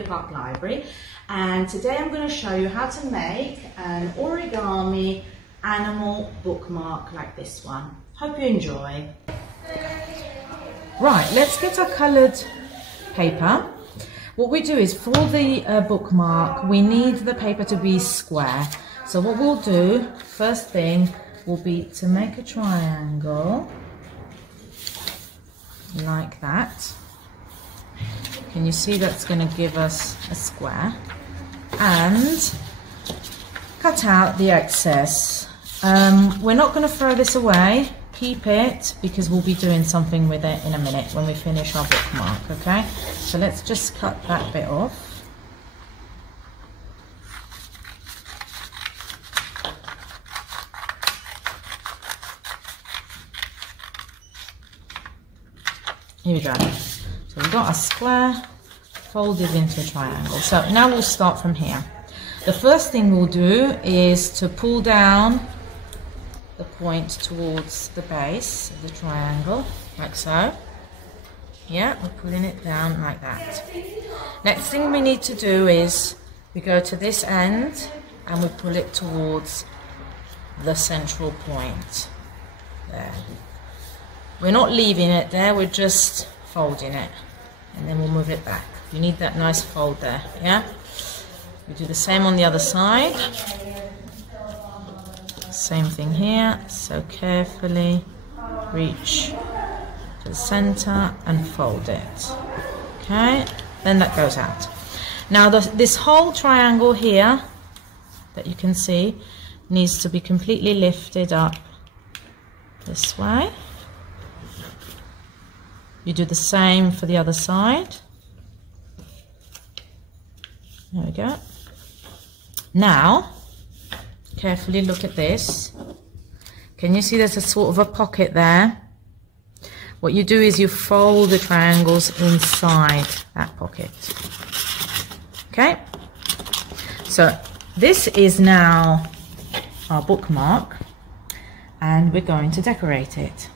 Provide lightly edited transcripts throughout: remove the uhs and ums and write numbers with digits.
Bookmark Library, and today I'm going to show you how to make an origami animal bookmark like this one. Hope you enjoy. Right, let's get our coloured paper. What we do is for the bookmark we need the paper to be square. So what we'll do, first thing, will be to make a triangle like that. Can you see that's going to give us a square? And cut out the excess. We're not going to throw this away. Keep it because we'll be doing something with it in a minute when we finish our bookmark, okay? So let's just cut that bit off. Here we go. So we've got a square folded into a triangle. So now we'll start from here. The first thing we'll do is to pull down the point towards the base of the triangle, like so. Yeah, we're pulling it down like that. Next thing we need to do is we go to this end and we pull it towards the central point. There. We're not leaving it there, we're just folding it. And then we'll move it back. You need that nice fold there, yeah? We do the same on the other side. Same thing here. So carefully reach to the center and fold it. Okay, then that goes out. Now this whole triangle here that you can see needs to be completely lifted up this way. You do the same for the other side. There we go. Now, carefully look at this. Can you see there's a sort of a pocket there? What you do is you fold the triangles inside that pocket. Okay? So this is now our bookmark and we're going to decorate it.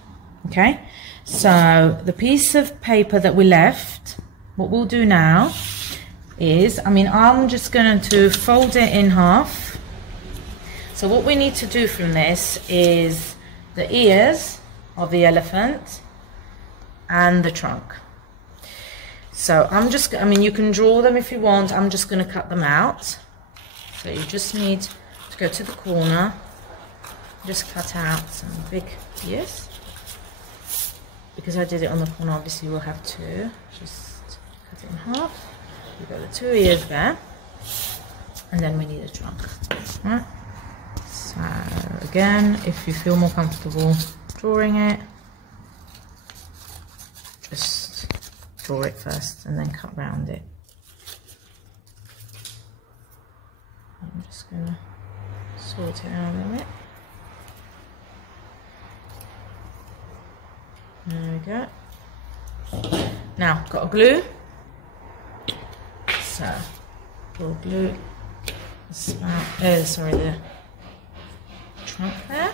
Okay? So the piece of paper that we left, what we'll do now is, I'm just going to fold it in half. So what we need to do from this is the ears of the elephant and the trunk. So you can draw them if you want. I'm just going to cut them out. So you just need to go to the corner, just cut out some big ears. Because I did it on the corner, obviously we'll have two. Just cut it in half. We've got the two ears there. And then we need a trunk. Right. So again, if you feel more comfortable drawing it, just draw it first and then cut round it. I'm just going to sort it out a little bit. There we go. Now, got a glue. So, we'll glue the spout, the trunk there.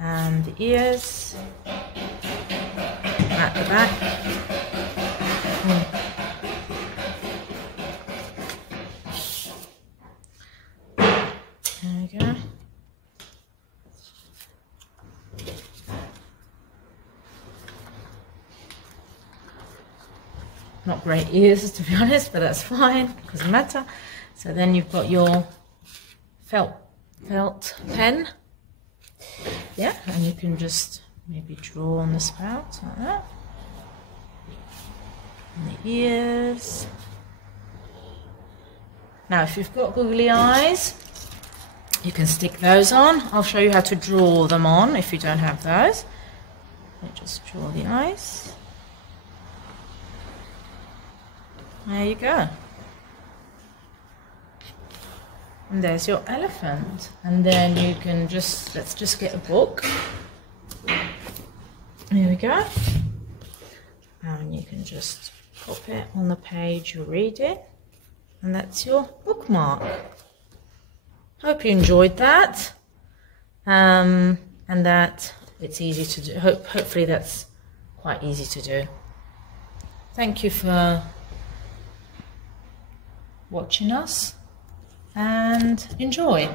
And the ears at the back. There we go. Not great ears to be honest, but that's fine, doesn't matter. So then you've got your felt pen, yeah, and you can just maybe draw on the spout like that, and the ears. Now if you've got googly eyes, you can stick those on. I'll show you how to draw them on if you don't have those. Just draw the eyes. There you go. And there's your elephant. And then you can let's just get a book. Here we go. And you can just pop it on the page, you read it. And that's your bookmark. Hope you enjoyed that. And that it's easy to do. Hopefully that's quite easy to do. Thank you for watching us and enjoy.